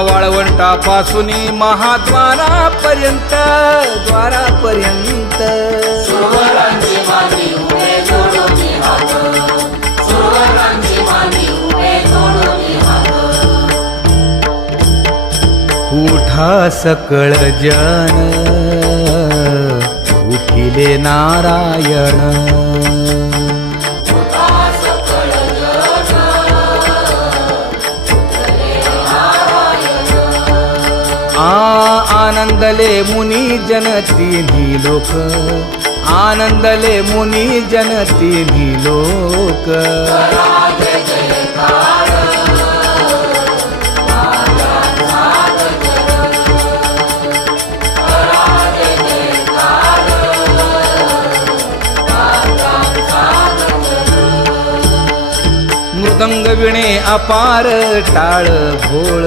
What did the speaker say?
वाळवंटापासून महाद्वारापर्यंत द्वारापर्यंत सुरवरांची मांदी उभे जोडून हात, सुरवरांची मांदी उभे जोडून हात. उठा सकळ जन उठिले नारायण. आनंदले मुनी जन तिन्ही लोक, आनंदले मुनी जन तिन्ही लोक. मृदंग विणे अपार टाळ भोळ.